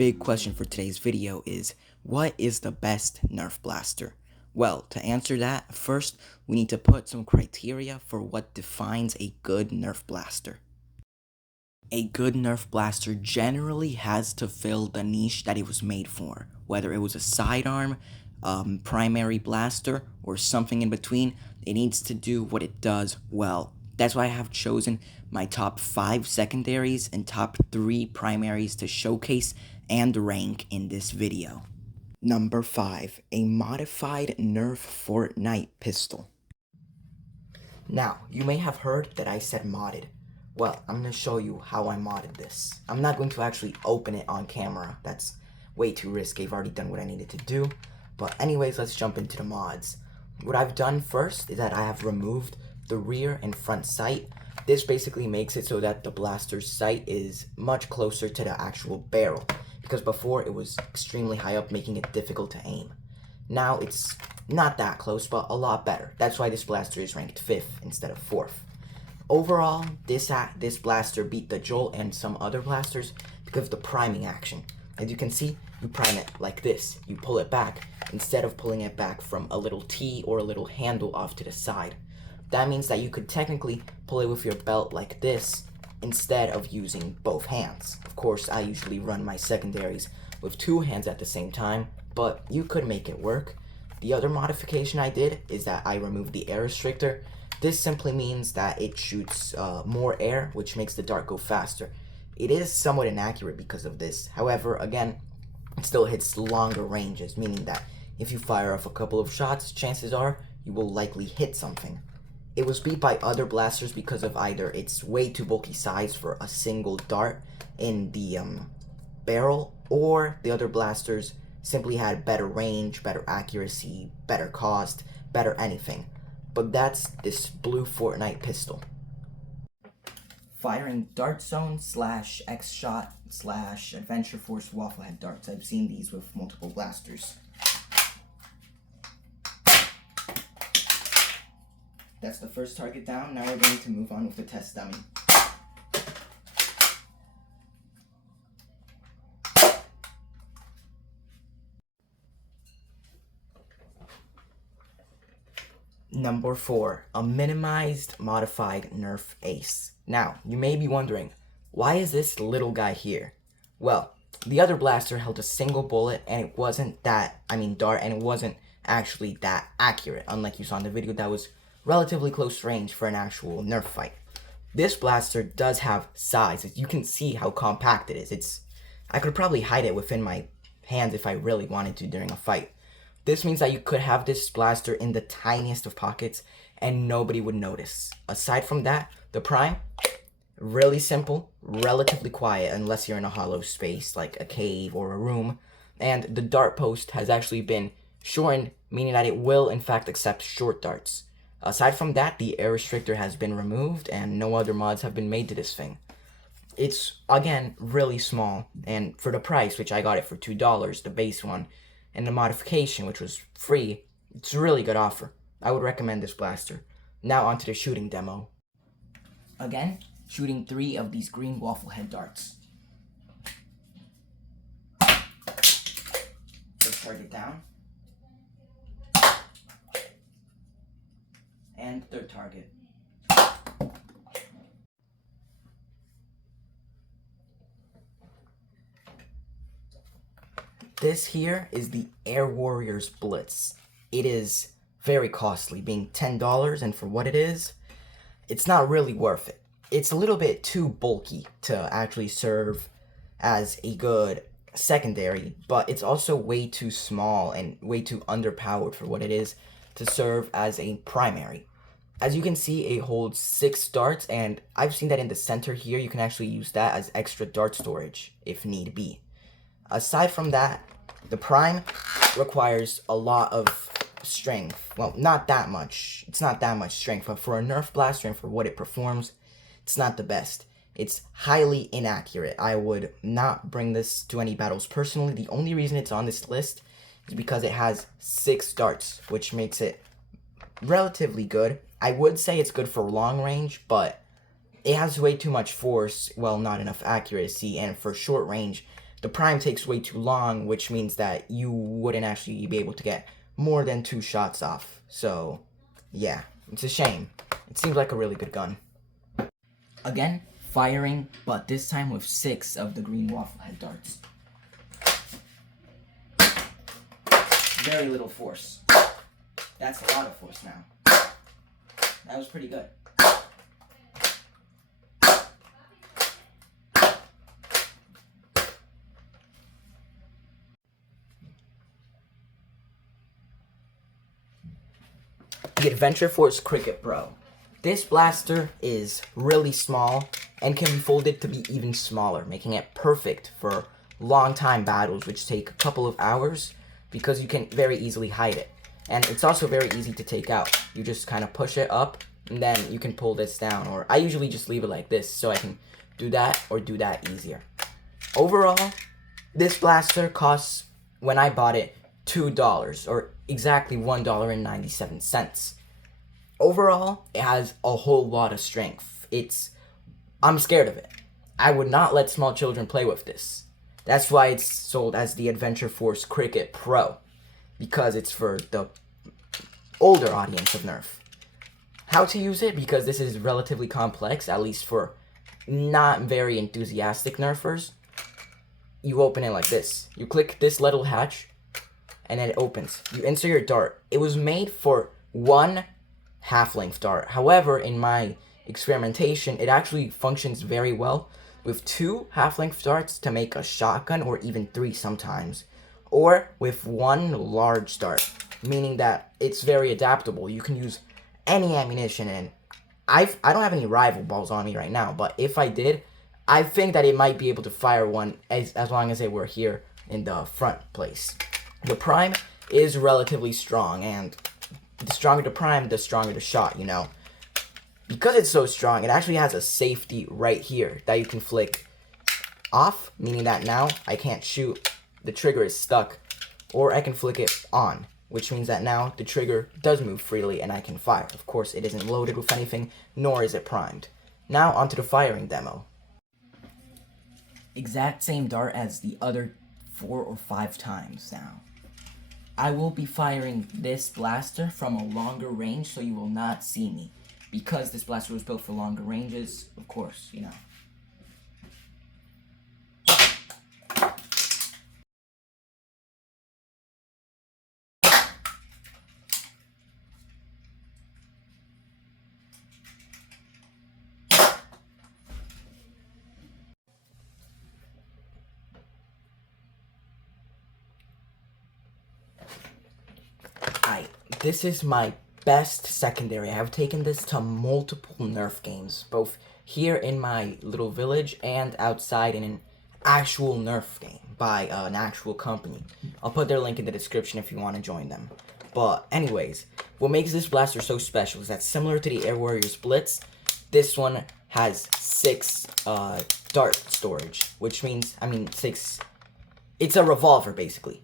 big question for today's video is, what is the best Nerf blaster? Well, to answer that, first we need to put some criteria for what defines a good Nerf blaster. A good Nerf blaster generally has to fill the niche that it was made for, whether it was a sidearm, primary blaster, or something in between. It needs to do what it does well. That's why I have chosen my top 5 secondaries and top 3 primaries to showcase and rank in this video. Number 5, a modified Nerf Fortnite pistol. Now, you may have heard that I said modded. Well, I'm going to show you how I modded this. I'm not going to actually open it on camera. That's way too risky. I've already done what I needed to do. But anyways, let's jump into the mods. What I've done first is that I have removed the rear and front sight. This basically makes it so that the blaster's sight is much closer to the actual barrel, because before it was extremely high up, making it difficult to aim. Now it's not that close, but a lot better. That's why this blaster is ranked 5th instead of 4th. Overall, this blaster beat the Jolt and some other blasters because of the priming action. As you can see, you prime it like this. You pull it back instead of pulling it back from a little T or a little handle off to the side. That means that you could technically pull it with your belt like this instead of using both hands. Of course, I usually run my secondaries with 2 hands at the same time, but you could make it work. The other modification I did is that I removed the air restrictor. This simply means that it shoots more air, which makes the dart go faster. It is somewhat inaccurate because of this. However, again, it still hits longer ranges, meaning that if you fire off a couple of shots, chances are you will likely hit something. It was beat by other blasters because of either its way too bulky size for a single dart in the barrel, or the other blasters simply had better range, better accuracy, better cost, better anything. But that's this blue Fortnite pistol. Firing dart zone / X shot / Adventure Force waffle head darts. I've seen these with multiple blasters. That's the first target down. Now we're going to move on with the test dummy. Number 4, a minimized modified Nerf Ace. Now, you may be wondering, why is this little guy here? Well, the other blaster held a single bullet and it wasn't dart, and it wasn't actually that accurate, unlike you saw in the video that was relatively close range for an actual Nerf fight. This blaster does have size. You can see how compact it is. I could probably hide it within my hands if I really wanted to during a fight. This means that you could have this blaster in the tiniest of pockets and nobody would notice. Aside from that, the prime, really simple, relatively quiet unless you're in a hollow space like a cave or a room. And the dart post has actually been shortened, meaning that it will in fact accept short darts. Aside from that, the air restrictor has been removed and no other mods have been made to this thing. It's, again, really small, and for the price, which I got it for $2, the base one, and the modification, which was free, it's a really good offer. I would recommend this blaster. Now onto the shooting demo. Again, shooting 3 of these green waffle head darts. First target down. And third target. This here is the Air Warriors Blitz. It is very costly, being $10, and for what it is, it's not really worth it. It's a little bit too bulky to actually serve as a good secondary, but it's also way too small and way too underpowered for what it is to serve as a primary. As you can see, it holds 6 darts, and I've seen that in the center here, you can actually use that as extra dart storage if need be. Aside from that, the prime requires a lot of strength. Well, not that much. It's not that much strength, but for a Nerf blaster and for what it performs, it's not the best. It's highly inaccurate. I would not bring this to any battles personally. The only reason it's on this list is because it has 6 darts, which makes it relatively good. I would say it's good for long range, but it has way too much force, well, not enough accuracy, and for short range, the prime takes way too long, which means that you wouldn't actually be able to get more than 2 shots off. So, yeah, it's a shame. It seems like a really good gun. Again, firing, but this time with 6 of the green waffle head darts. Very little force. That's a lot of force now. That was pretty good. The Adventure Force Cricket Pro. This blaster is really small and can be folded to be even smaller, making it perfect for long time battles which take a couple of hours because you can very easily hide it. And it's also very easy to take out. You just kind of push it up and then you can pull this down, or I usually just leave it like this so I can do that or do that easier. Overall, this blaster costs, when I bought it, $2, or exactly $1.97. Overall, it has a whole lot of strength. I'm scared of it. I would not let small children play with this. That's why it's sold as the Adventure Force Cricket Pro, because it's for the older audience of Nerf. How to use it? Because this is relatively complex, at least for not very enthusiastic Nerfers. You open it like this. You click this little hatch, and then it opens. You insert your dart. It was made for 1 half-length dart. However, in my experimentation, it actually functions very well with 2 half-length darts to make a shotgun, or even 3 sometimes, or with 1 large dart, meaning that it's very adaptable. You can use any ammunition, and I don't have any rival balls on me right now, but if I did, I think that it might be able to fire one as long as they were here in the front place. The prime is relatively strong, and the stronger the prime, the stronger the shot, you know. Because it's so strong, it actually has a safety right here that you can flick off, meaning that now I can't shoot. The trigger is stuck, or I can flick it on, which means that now the trigger does move freely and I can fire. Of course, it isn't loaded with anything, nor is it primed. Now onto the firing demo. Exact same dart as the other 4 or 5 times now. I will be firing this blaster from a longer range, so you will not see me. Because this blaster was built for longer ranges, of course, you know. This is my best secondary. I have taken this to multiple Nerf games, both here in my little village and outside in an actual Nerf game by an actual company. I'll put their link in the description if you want to join them. But anyways, what makes this blaster so special is that, similar to the Air Warriors Blitz, this one has 6 dart storage, which means, 6, it's a revolver basically.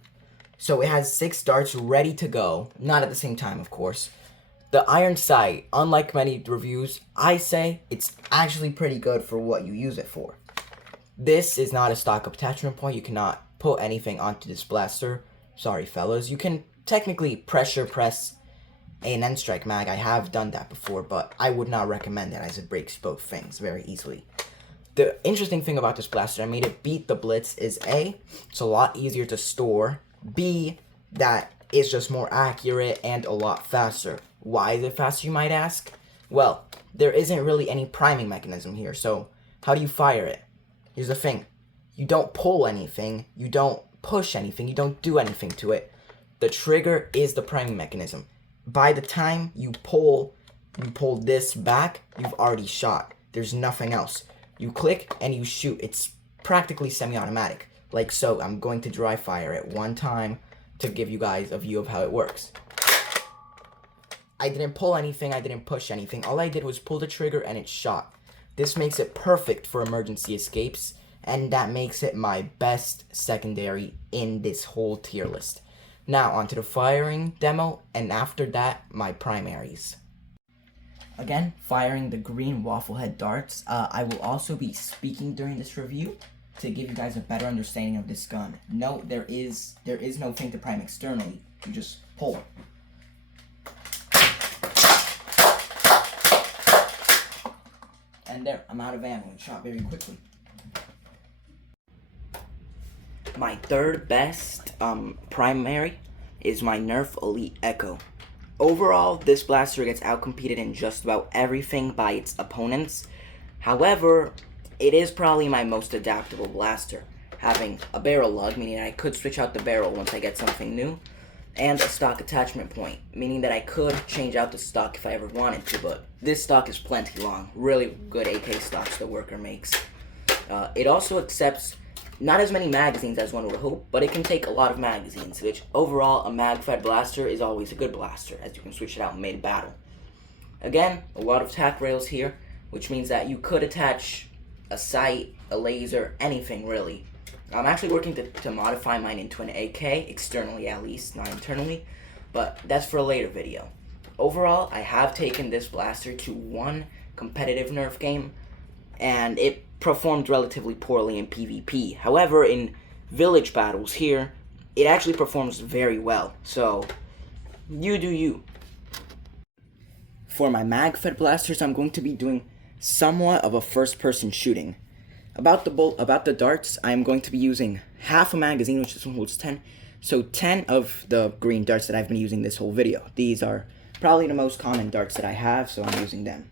So it has 6 darts ready to go, not at the same time, of course. The iron sight, unlike many reviews, I say it's actually pretty good for what you use it for. This is not a stock attachment point. You cannot put anything onto this blaster. Sorry, fellas. You can technically pressure press an end strike mag. I have done that before, but I would not recommend it, as it breaks both things very easily. The interesting thing about this blaster that made it beat the Blitz is A, it's a lot easier to store. B, that is just more accurate and a lot faster. Why is it faster, you might ask? Well, there isn't really any priming mechanism here, so how do you fire it? Here's the thing. You don't pull anything, you don't push anything, you don't do anything to it. The trigger is the priming mechanism. By the time you pull this back, you've already shot. There's nothing else. You click and you shoot. It's practically semi-automatic. Like so. I'm going to dry fire it one time to give you guys a view of how it works. I didn't pull anything, I didn't push anything. All I did was pull the trigger and it shot. This makes it perfect for emergency escapes, and that makes it my best secondary in this whole tier list. Now onto the firing demo, and after that, my primaries. Again, firing the green waffle head darts. I will also be speaking during this review, to give you guys a better understanding of this gun. Note there is no thing to prime externally. You just pull. And there, I'm out of ammo and shot very quickly. My third best primary is my Nerf Elite Echo. Overall, this blaster gets outcompeted in just about everything by its opponents. However, it is probably my most adaptable blaster, having a barrel lug, meaning I could switch out the barrel once I get something new, and a stock attachment point, meaning that I could change out the stock if I ever wanted to, but this stock is plenty long. Really good AK stocks the worker makes. It also accepts not as many magazines as one would hope, but it can take a lot of magazines, which overall a mag-fed blaster is always a good blaster, as you can switch it out mid-battle. Again, a lot of tack rails here, which means that you could attach a sight, a laser, anything really. I'm actually working to modify mine into an AK, externally at least, not internally, but that's for a later video. Overall, I have taken this blaster to one competitive Nerf game, and it performed relatively poorly in PvP. However, in village battles here, it actually performs very well, so you do you. For my mag-fed blasters, I'm going to be doing somewhat of a first-person shooting. About the darts, I'm going to be using half a magazine, which this one holds 10. So 10 of the green darts that I've been using this whole video. These are probably the most common darts that I have, so I'm using them.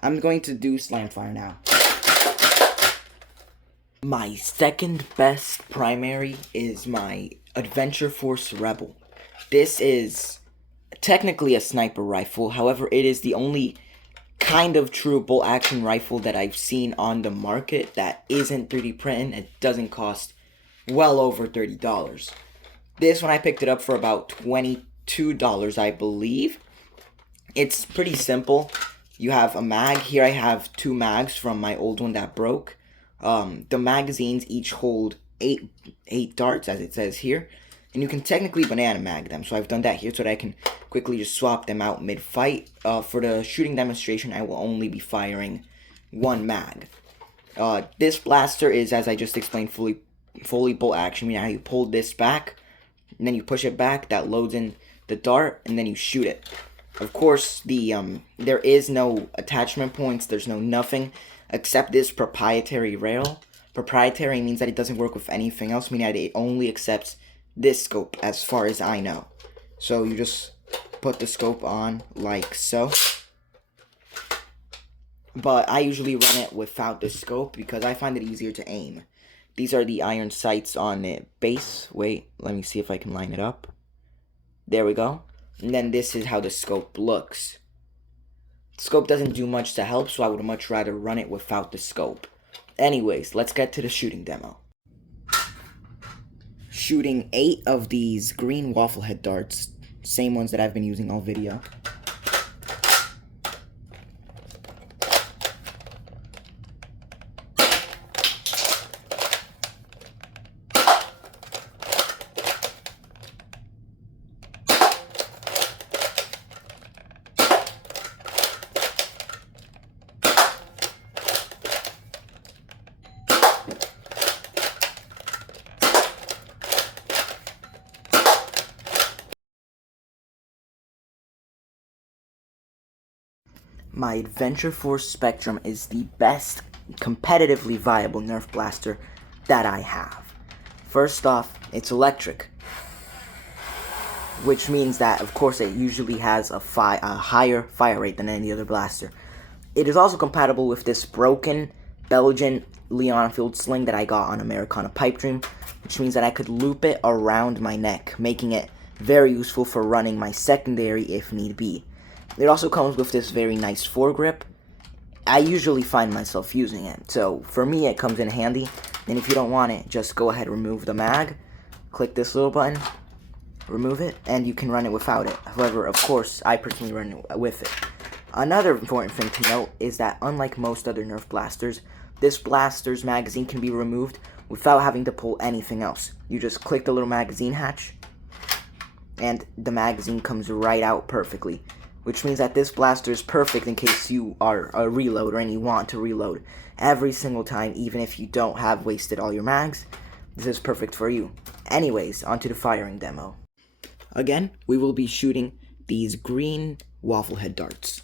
I'm going to do slam fire now. My second best primary is my Adventure Force Rebel. This is technically a sniper rifle, however it is the only kind of true bolt action rifle that I've seen on the market that isn't 3D printed. It doesn't cost well over $30. This one I picked it up for about $22, I believe. It's pretty simple. You have a mag. Here I have 2 mags from my old one that broke. The magazines each hold 8 darts, as it says here. And you can technically banana mag them. So I've done that here so that I can quickly just swap them out mid-fight. For the shooting demonstration, I will only be firing 1 mag. This blaster is, as I just explained, fully bolt action. Meaning how you pull this back, and then you push it back. That loads in the dart, and then you shoot it. Of course, there is no attachment points, there's no nothing, except this proprietary rail. Proprietary means that it doesn't work with anything else, meaning that it only accepts this scope, as far as I know. So you just put the scope on, like so. But I usually run it without the scope, because I find it easier to aim. These are the iron sights on the base. Wait, let me see if I can line it up. There we go. And then this is how the scope looks. The scope doesn't do much to help, so I would much rather run it without the scope. Anyways, let's get to the shooting demo. Shooting 8 of these green waffle head darts, same ones that I've been using all video. My Adventure Force Spectrum is the best competitively viable Nerf blaster that I have. First off, it's electric, which means that, of course, it usually has a higher fire rate than any other blaster. It is also compatible with this broken Belgian Leon field sling that I got on Americana Pipe Dream, which means that I could loop it around my neck, making it very useful for running my secondary if need be. It also comes with this very nice foregrip. I usually find myself using it, so for me it comes in handy. And if you don't want it, just go ahead and remove the mag, click this little button, remove it, and you can run it without it. However, of course, I personally run it with it. Another important thing to note is that unlike most other Nerf blasters, this blaster's magazine can be removed without having to pull anything else. You just click the little magazine hatch, and the magazine comes right out perfectly. which means that this blaster is perfect in case you are a reloader and you want to reload every single time, even if you don't have wasted all your mags. This is perfect for you. Anyways, onto the firing demo. Again, we will be shooting these green waffle head darts.